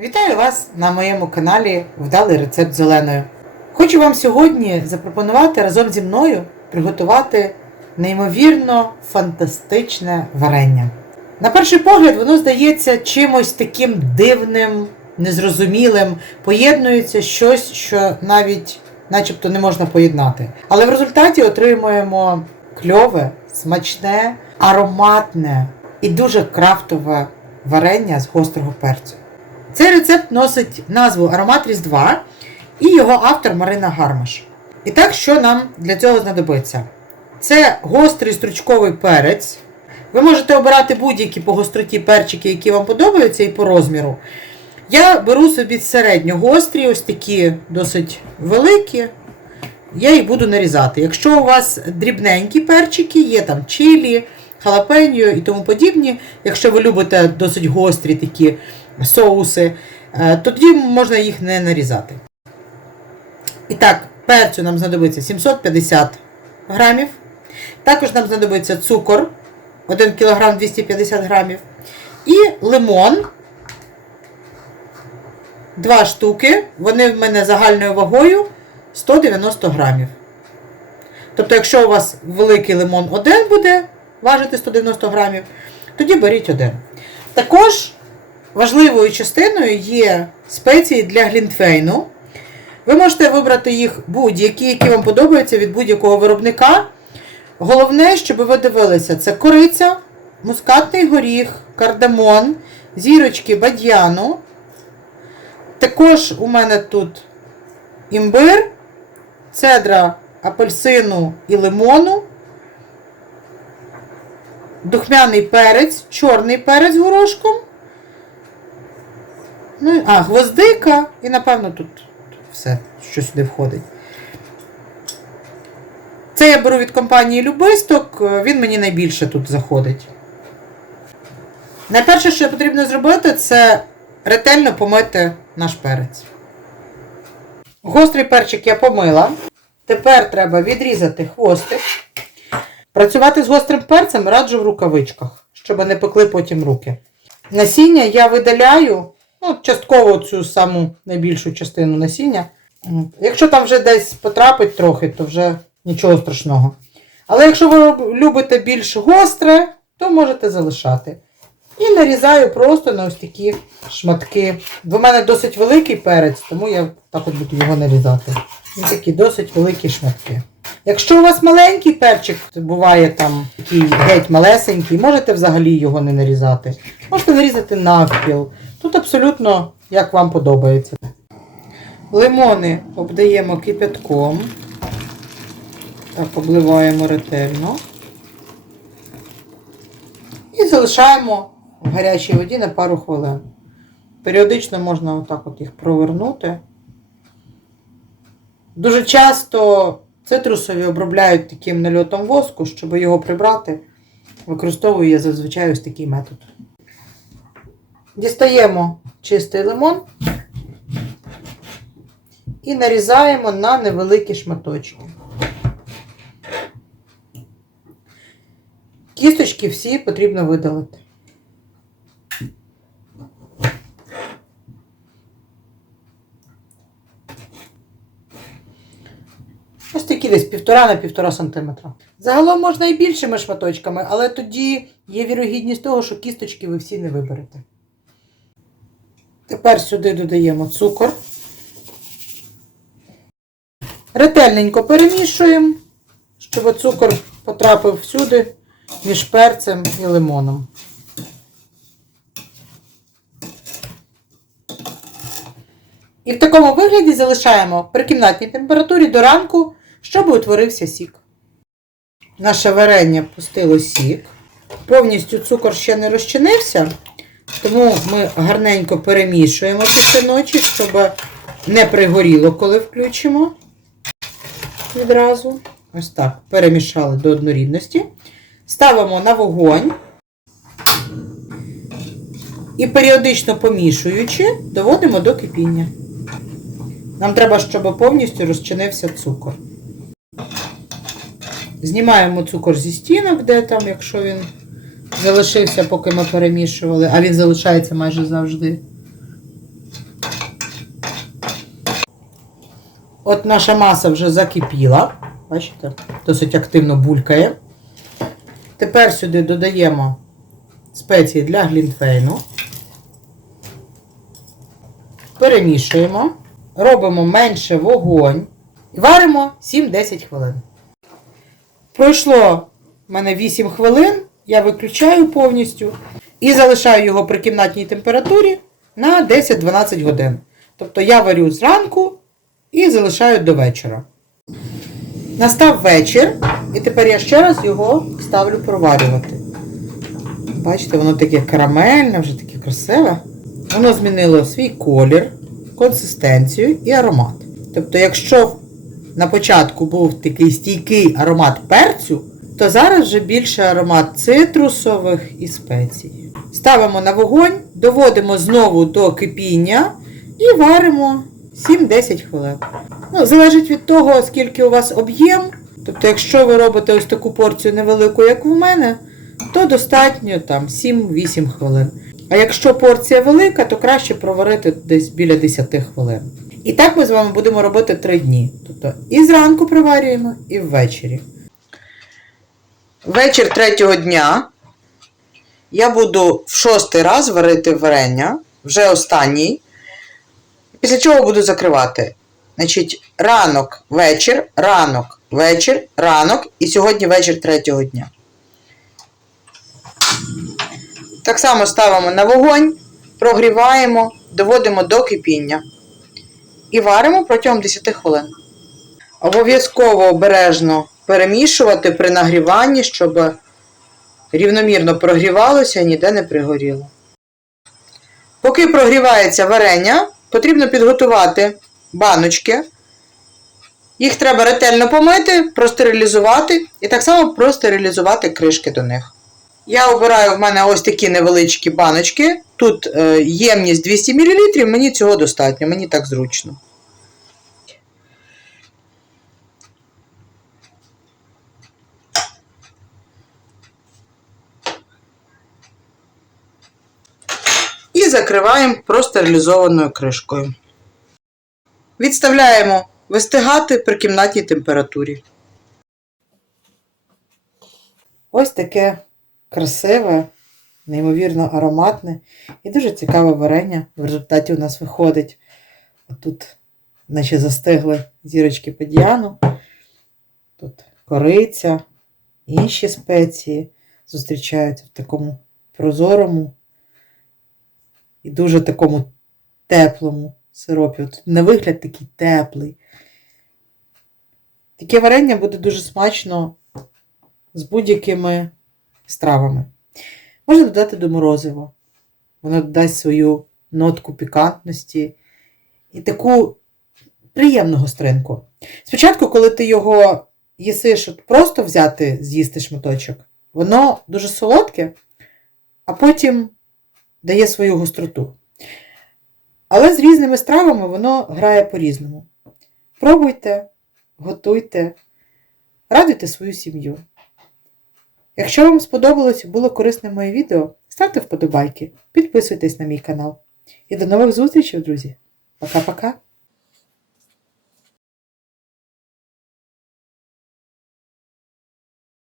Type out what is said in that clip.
Вітаю вас на моєму каналі Вдалий рецепт зеленою. Хочу вам сьогодні запропонувати разом зі мною приготувати неймовірно фантастичне варення. На перший погляд, воно здається чимось таким дивним, незрозумілим, поєднується щось, що навіть начебто не можна поєднати. Але в результаті отримуємо кльове, смачне, ароматне і дуже крафтове варення з гострого перцю. Цей рецепт носить назву Аромат Різдва і його автор Марина Гармаш. І так, що нам для цього знадобиться? Це гострий стручковий перець. Ви можете обирати будь-які по гостроті перчики, які вам подобаються, і по розміру. Я беру собі середньо гострі, ось такі досить великі. Я їх буду нарізати. Якщо у вас дрібненькі перчики, є там чилі, халапеньо і тому подібні. Якщо ви любите досить гострі такі соуси, е, тоді можна їх не нарізати. І так, перцю нам знадобиться 750 грамів. Також нам знадобиться цукор 1 кг 250 грамів. І лимон 2 штуки. Вони в мене загальною вагою 190 грамів. Тобто, якщо у вас великий лимон один буде важити 190 грамів, тоді беріть один. Також важливою частиною є спеції для глінтвейну. Ви можете вибрати їх будь-які, які вам подобаються від будь-якого виробника. Головне, щоб ви дивилися, це кориця, мускатний горіх, кардамон, зірочки бадьяну. Також у мене тут імбир, цедра апельсину і лимону, духмяний перець, чорний перець горошком. Ну, а, гвоздика, і напевно тут все, що сюди входить. Це я беру від компанії Любисток, він мені найбільше тут заходить. Найперше, що потрібно зробити, це ретельно помити наш перець. Гострий перчик я помила. Тепер треба відрізати хвостик. Працювати з гострим перцем раджу в рукавичках, щоб не пекли потім руки. Насіння я видаляю, ну, частково цю саму найбільшу частину насіння. Якщо там вже десь потрапить трохи, то вже нічого страшного. Але якщо ви любите більш гостре, то можете залишати. І нарізаю просто на ось такі шматки. В мене досить великий перець, тому я так от буду його нарізати. Ось такі досить великі шматки. Якщо у вас маленький перчик, буває там такий геть малесенький, можете взагалі його не нарізати. Можете нарізати навпіл. Тут абсолютно як вам подобається. Лимони обдаємо кипятком. Так, обливаємо ретельно. І залишаємо в гарячій воді на пару хвилин. Періодично можна отак от їх провернути. Дуже часто цитрусові обробляють таким нальотом воску, щоб його прибрати. Використовую я зазвичай ось такий метод. Дістаємо чистий лимон і нарізаємо на невеликі шматочки. Кісточки всі потрібно видалити. Ось такі десь півтора на півтора сантиметра. Загалом можна і більшими шматочками, але тоді є вірогідність того, що кісточки ви всі не виберете. Тепер сюди додаємо цукор. Ретельненько перемішуємо, щоб цукор потрапив всюди між перцем і лимоном. І в такому вигляді залишаємо при кімнатній температурі до ранку, щоб утворився сік. Наше варення пустило сік. Повністю цукор ще не розчинився, тому ми гарненько перемішуємо після ночі, щоб не пригоріло, коли включимо відразу. Ось так, перемішали до однорідності. Ставимо на вогонь і періодично помішуючи, доводимо до кипіння. Нам треба, щоб повністю розчинився цукор. Знімаємо цукор зі стінок, де там, якщо він залишився, поки ми перемішували, а він залишається майже завжди. От наша маса вже закипіла, бачите, досить активно булькає. Тепер сюди додаємо спеції для глінтвейну. Перемішуємо, робимо менше вогонь і варимо 7-10 хвилин. Пройшло в мене 8 хвилин. Я виключаю повністю і залишаю його при кімнатній температурі на 10-12 годин. Тобто я варю зранку і залишаю до вечора. Настав вечір, і тепер я ще раз його ставлю проварювати. Бачите, воно таке карамельне, вже таке красиве. Воно змінило свій колір, консистенцію і аромат. Тобто, якщо на початку був такий стійкий аромат перцю, то зараз вже більше аромат цитрусових і спецій. Ставимо на вогонь, доводимо знову до кипіння і варимо 7-10 хвилин. Ну, залежить від того, скільки у вас об'єм. Тобто, якщо ви робите ось таку порцію невелику, як у мене, то достатньо там 7-8 хвилин. А якщо порція велика, то краще проварити десь біля 10 хвилин. І так ми з вами будемо робити 3 дні. Тобто і зранку проварюємо, і ввечері. Вечір третього дня я буду в шостий раз варити варення, вже останній. Після чого буду закривати. Значить, ранок, вечір, ранок, вечір, ранок і сьогодні вечір третього дня. Так само ставимо на вогонь, прогріваємо, доводимо до кипіння. І варимо протягом 10 хвилин. Обов'язково обережно перемішувати при нагріванні, щоб рівномірно прогрівалося і ніде не пригоріло. Поки прогрівається варення, потрібно підготувати баночки. Їх треба ретельно помити, простерилізувати і так само простерилізувати кришки до них. Я обираю в мене ось такі невеличкі баночки. Тут е, ємність 200 мл, мені цього достатньо, мені так зручно. І закриваємо простерилізованою кришкою. Відставляємо вистигати при кімнатній температурі. Ось таке красиве, неймовірно ароматне і дуже цікаве варення в результаті у нас виходить. Тут, наче застигли зірочки падіану, тут кориця, інші спеції зустрічаються в такому прозорому і дуже такому теплому сиропі. От на вигляд такий теплий. Таке варення буде дуже смачно з будь-якими стравами. Можна додати до морозива. Воно додасть свою нотку пікантності і таку приємну гостринку. Спочатку, коли ти його їсиш, от просто взяти, з'їсти шматочок, воно дуже солодке, а потім дає свою гостроту. Але з різними стравами воно грає по-різному. Пробуйте, готуйте, радуйте свою сім'ю. Якщо вам сподобалось і було корисне моє відео, ставте вподобайки, підписуйтесь на мій канал. І до нових зустрічей, друзі! Пока-пока!